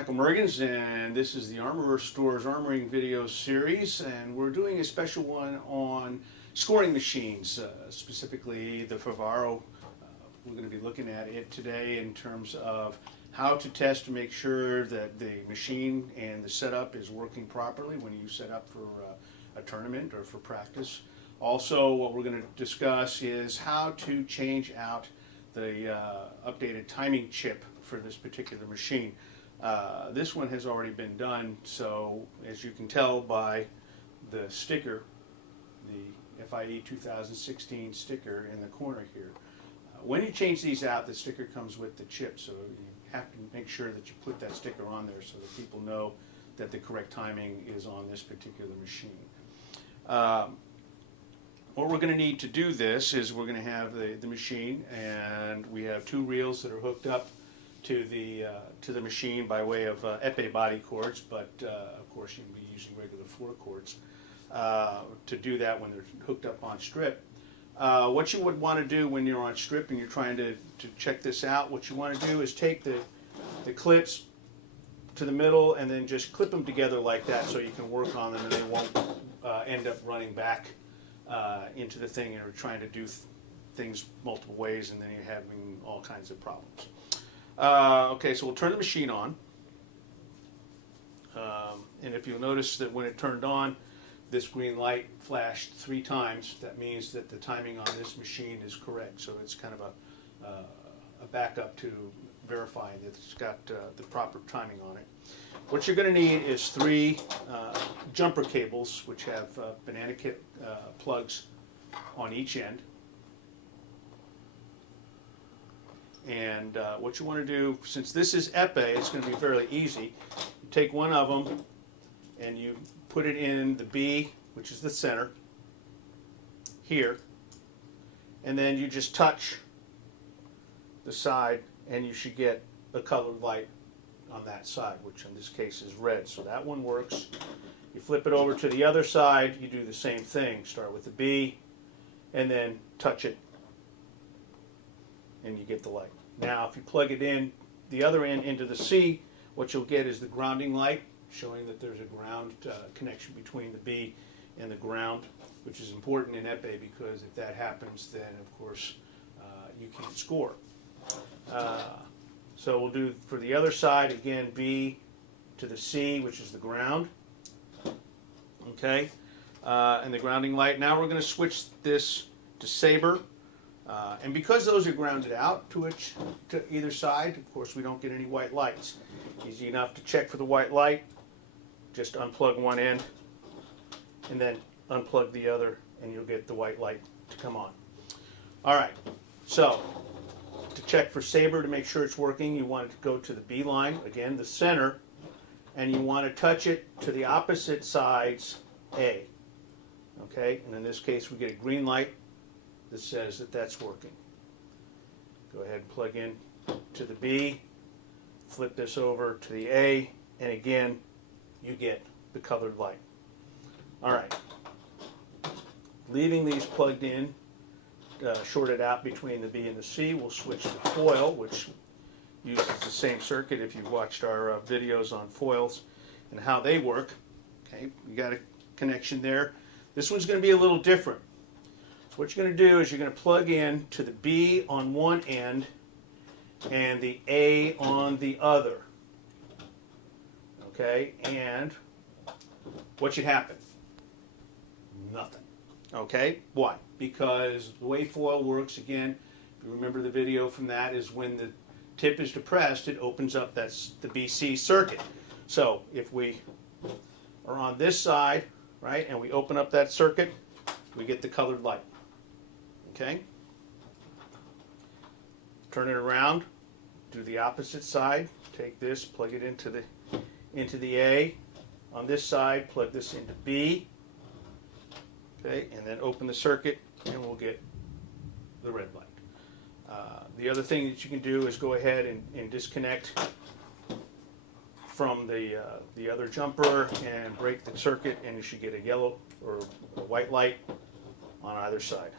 Michael Mergens, and this is the Armorer Store's Armoring video series, and we're doing a special one on scoring machines, specifically the Favero. We're going to be looking at it today in terms of how to test to make sure that the machine and the setup is working properly when you set up for a tournament or for practice. Also, what we're going to discuss is how to change out the updated timing chip for this particular machine. This one has already been done, so as you can tell by the sticker, the FIE 2016 sticker in the corner here, when you change these out, the sticker comes with the chip, so you have to make sure that you put that sticker on there so that people know that the correct timing is on this particular machine. What we're going to need to do this is we're going to have the machine, and we have two reels that are hooked up to the machine by way of epee body cords, but of course you can be using regular floor cords to do that when they're hooked up on strip. What you would want to do when you're on strip and you're trying to check this out, what you want to do is take the clips to the middle and then just clip them together like that so you can work on them and they won't end up running back into the thing and you're trying to do things multiple ways and then you're having all kinds of problems. Okay, so we'll turn the machine on, and if you'll notice that when it turned on, this green light flashed 3 times. That means that the timing on this machine is correct, so it's kind of a backup to verify that it's got the proper timing on it. What you're going to need is 3 jumper cables, which have banana kit plugs on each end. And what you want to do, since this is epee, it's going to be fairly easy. You take one of them and you put it in the B, which is the center, here, and then you just touch the side and you should get a colored light on that side, which in this case is red. So that one works. You flip it over to the other side, you do the same thing. Start with the B and then touch it and you get the light. Now if you plug it in the other end into the C, what you'll get is the grounding light showing that there's a ground connection between the B and the ground, which is important in epee because if that happens then of course you can't score. So we'll do for the other side again, B to the C, which is the ground. Okay, and the grounding light. Now we're going to switch this to Sabre. And because those are grounded out to either side, of course we don't get any white lights. Easy enough to check for the white light. Just unplug one end and then unplug the other and you'll get the white light to come on. Alright, so to check for Sabre to make sure it's working, you want it to go to the B line, again the center, and you want to touch it to the opposite side's A. Okay, and in this case we get a green light that says that that's working. Go ahead and plug in to the B, flip this over to the A, and again you get the colored light. Alright, leaving these plugged in, shorted out between the B and the C, we'll switch to foil, which uses the same circuit if you've watched our videos on foils and how they work. Okay, you got a connection there. This one's going to be a little different. So what you're going to do is you're going to plug in to the B on one end and the A on the other. Okay, and what should happen? Nothing. Okay, why? Because the way foil works, again, if you remember the video from that, is when the tip is depressed, it opens up the BC circuit. So if we are on this side, right, and we open up that circuit, we get the colored light. Okay? Turn it around, do the opposite side, take this, plug it into the A. On this side, plug this into B. Okay, and then open the circuit and we'll get the red light. The other thing that you can do is go ahead and disconnect from the other jumper and break the circuit and you should get a yellow or a white light on either side.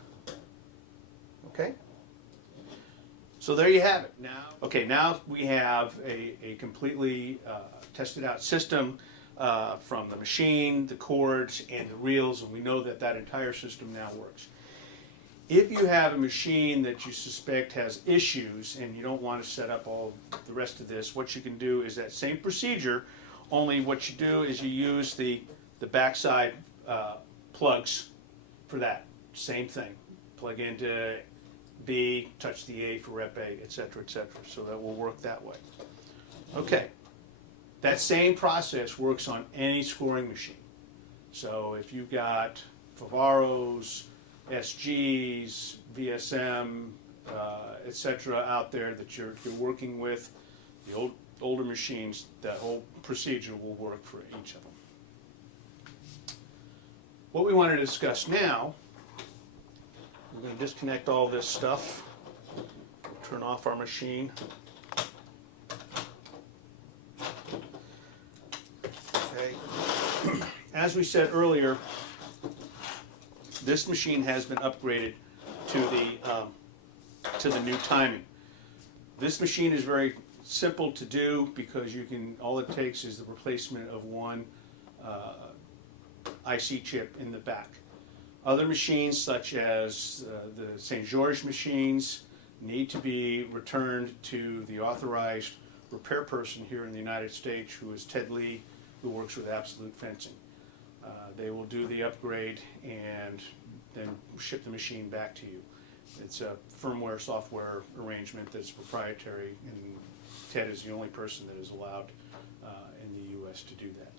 Okay? So there you have it. Now we have a completely tested out system from the machine, the cords, and the reels, and we know that that entire system now works. If you have a machine that you suspect has issues and you don't want to set up all the rest of this, what you can do is that same procedure, only what you do is you use the backside plugs for that. Same thing. Plug into B, touch the A for rep A, etc., etc. So that will work that way. Okay. That same process works on any scoring machine. So if you've got Faveros, SGs, VSM, etc. out there that you're working with, the older machines, that whole procedure will work for each of them. What we want to discuss now, we're going to disconnect all this stuff, turn off our machine. Okay. As we said earlier, this machine has been upgraded to the new timing. This machine is very simple to do because you can, all it takes is the replacement of one IC chip in the back. Other machines, such as the St. George machines, need to be returned to the authorized repair person here in the United States, who is Ted Lee, who works with Absolute Fencing. They will do the upgrade and then ship the machine back to you. It's a firmware software arrangement that's proprietary, and Ted is the only person that is allowed in the U.S. to do that.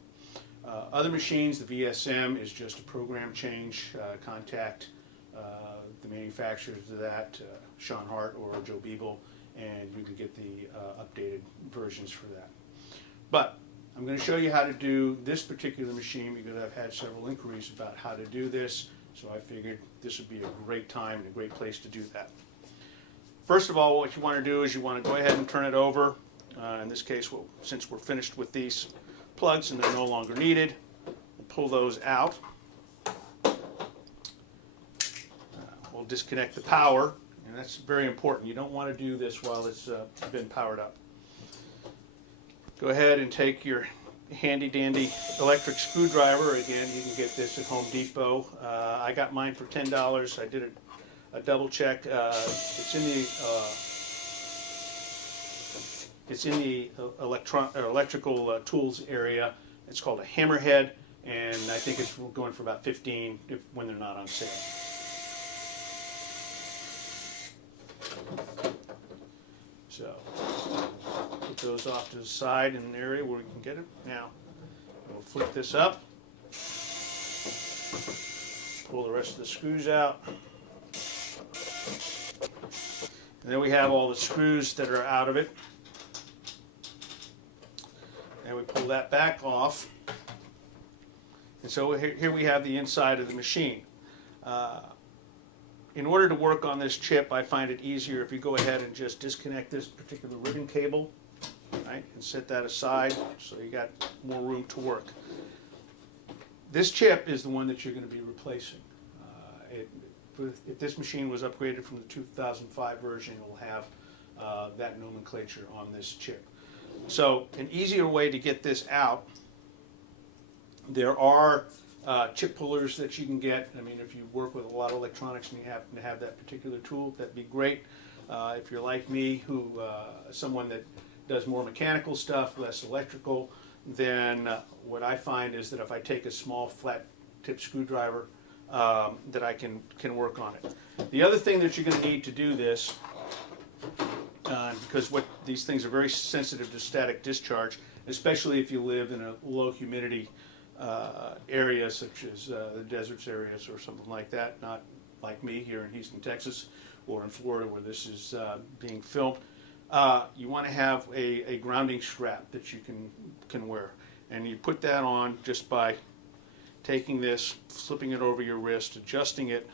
Other machines, the VSM is just a program change. Contact the manufacturers of that, Sean Hart or Joe Beeble, and you can get the updated versions for that. But I'm going to show you how to do this particular machine because I've had several inquiries about how to do this, so I figured this would be a great time and a great place to do that. First of all, what you want to do is you want to go ahead and turn it over. In this case, since we're finished with these plugs and they're no longer needed, we'll pull those out. We'll disconnect the power, and that's very important. You don't want to do this while it's been powered up. Go ahead and take your handy dandy electric screwdriver. Again, you can get this at Home Depot. I got mine for $10. I did a double check. It's in the electrical tools area. It's called a hammerhead, and I think it's going for about $15 when they're not on sale. So put those off to the side in an area where we can get it. Now we'll flip this up, pull the rest of the screws out, and then we have all the screws that are out of it. And we pull that back off. And so here we have the inside of the machine. In order to work on this chip, I find it easier if you go ahead and just disconnect this particular ribbon cable, right, and set that aside so you got more room to work. This chip is the one that you're going to be replacing. If this machine was upgraded from the 2005 version, it will have that nomenclature on this chip. So an easier way to get this out, there are chip pullers that you can get. I mean, if you work with a lot of electronics and you happen to have that particular tool, that'd be great. If you're like me, someone that does more mechanical stuff, less electrical, then what I find is that if I take a small flat tip screwdriver, that I can work on it. The other thing that you're going to need to do this, because these things are very sensitive to static discharge, especially if you live in a low humidity area such as the deserts areas or something like that, not like me here in Houston, Texas, or in Florida where this is being filmed. You want to have a grounding strap that you can wear, and you put that on just by taking this, slipping it over your wrist, adjusting it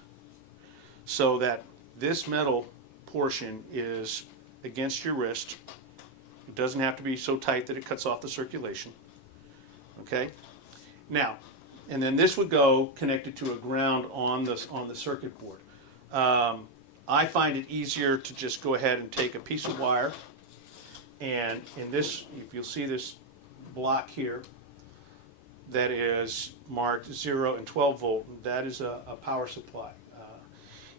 so that this metal portion is against your wrist. It doesn't have to be so tight that it cuts off the circulation. Okay? Now, and then this would go connected to a ground on the circuit board. I find it easier to just go ahead and take a piece of wire, and in this, if you'll see this block here that is marked 0 and 12 volt, that is a power supply.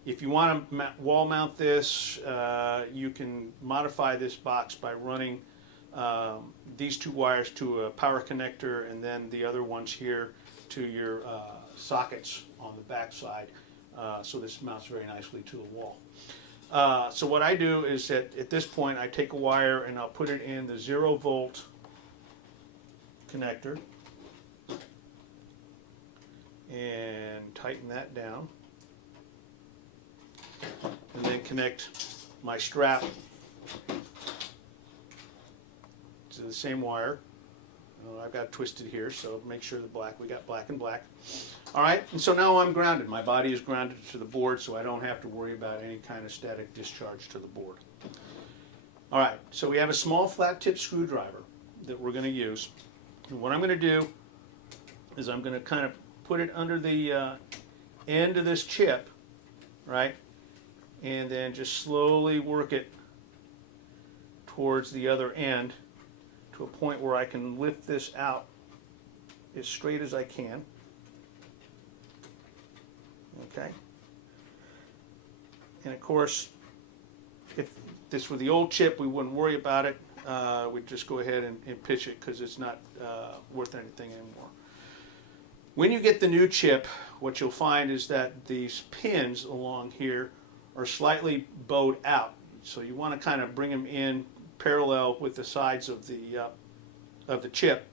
If you want to wall mount this, you can modify this box by running these two wires to a power connector, and then the other ones here to your sockets on the back side. So this mounts very nicely to the wall. So what I do is that at this point I take a wire and I'll put it in the 0 volt connector and tighten that down, and then connect my strap to the same wire. I've got it twisted here, so make sure we got black and black. All right, and so now I'm grounded. My body is grounded to the board, so I don't have to worry about any kind of static discharge to the board. All right, so we have a small flat tip screwdriver that we're going to use. And what I'm going to do is I'm going to kind of put it under the end of this chip, right, and then just slowly work it towards the other end to a point where I can lift this out as straight as I can. Okay, and of course, if this were the old chip, we wouldn't worry about it. We'd just go ahead and pitch it because it's not worth anything anymore. When you get the new chip, what you'll find is that these pins along here are slightly bowed out. So you want to kind of bring them in parallel with the sides of the chip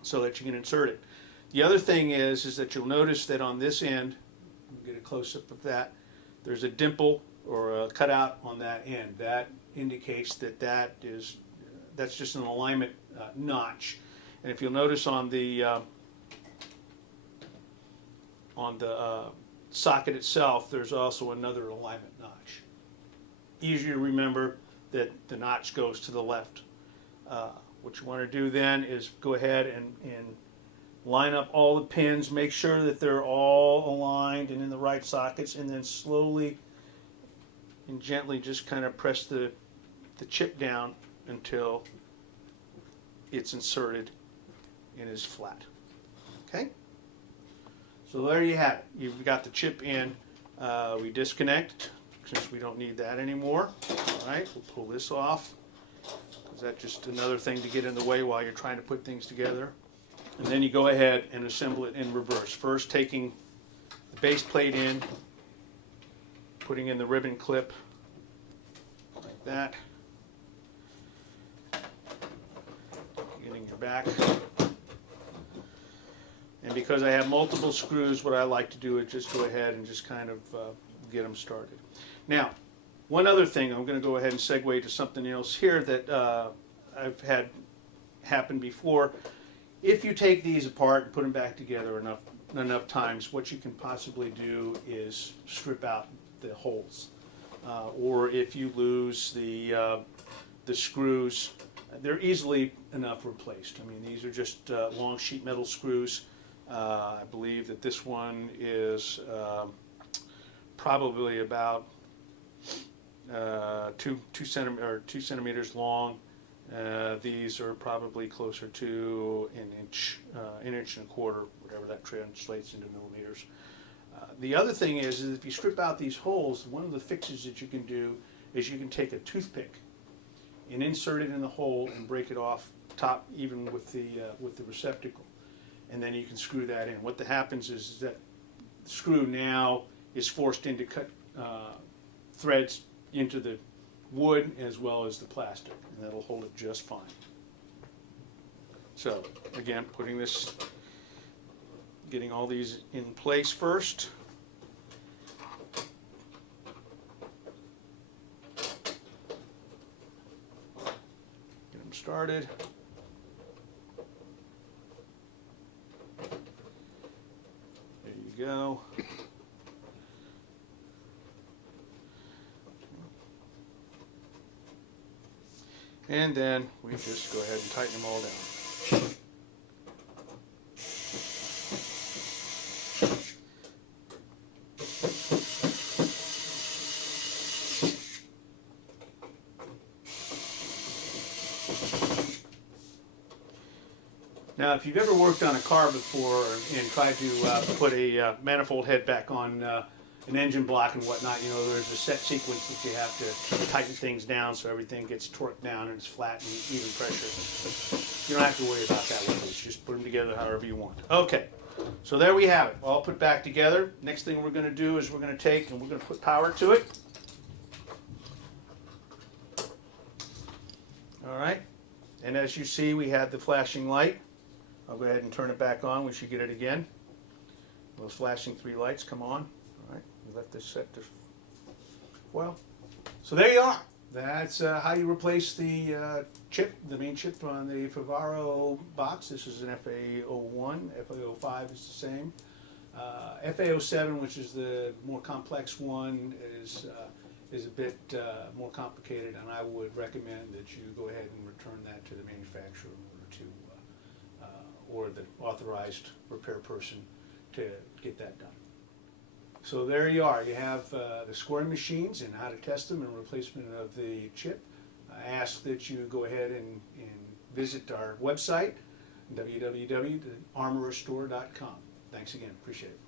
so that you can insert it. The other thing is that you'll notice that on this end, we'll get a close-up of that, there's a dimple or a cutout on that end. That indicates that that's just an alignment notch. And if you'll notice on the socket itself, there's also another alignment notch. Easier to remember that the notch goes to the left. What you want to do then is go ahead and line up all the pins, make sure that they're all aligned and in the right sockets, and then slowly and gently just kind of press the chip down until it's inserted and is flat. Okay? So there you have it. You've got the chip in. We disconnect since we don't need that anymore. All right, we'll pull this off because that's just another thing to get in the way while you're trying to put things together. And then you go ahead and assemble it in reverse. First taking the base plate in, putting in the ribbon clip like that, getting your back. And because I have multiple screws, what I like to do is just go ahead and just kind of get them started. Now, one other thing, I'm going to go ahead and segue to something else here that I've had happen before. If you take these apart and put them back together enough times, what you can possibly do is strip out the holes. Or if you lose the screws, they're easily enough replaced. I mean, these are just long sheet metal screws. I believe that this one is probably about 2 centimeters long. These are probably closer to an inch and a quarter, whatever that translates into millimeters. The other thing is if you strip out these holes, one of the fixes that you can do is you can take a toothpick and insert it in the hole and break it off top, even with the receptacle, and then you can screw that in. What happens is that the screw now is forced in to cut threads into the wood as well as the plastic, and that'll hold it just fine. So again, getting all these in place first. Get them started. There you go. And then we just go ahead and tighten them all down. Now, if you've ever worked on a car before and tried to put a manifold head back on an engine block and whatnot, you know, there's a set sequence that you have to tighten things down so everything gets torqued down and it's flat and even pressure. You don't have to worry about that with these. Just put them together however you want. Okay, so there we have it, all put back together. Next thing we're going to do is we're going to take and we're going to put power to it. All right, and as you see, we had the flashing light. I'll go ahead and turn it back on. We should get it again. Those flashing 3 lights come on. All right, we let this set to well. So there you are. That's how you replace the chip, the main chip on the Favero box. This is an FA01. FA05 is the same. FA07, which is the more complex one, is a bit more complicated, and I would recommend that you go ahead and return that to the manufacturer in order to or the authorized repair person to get that done. So there you are. You have the scoring machines and how to test them and replacement of the chip. I ask that you go ahead and visit our website, www.armorerstore.com. Thanks again. Appreciate it.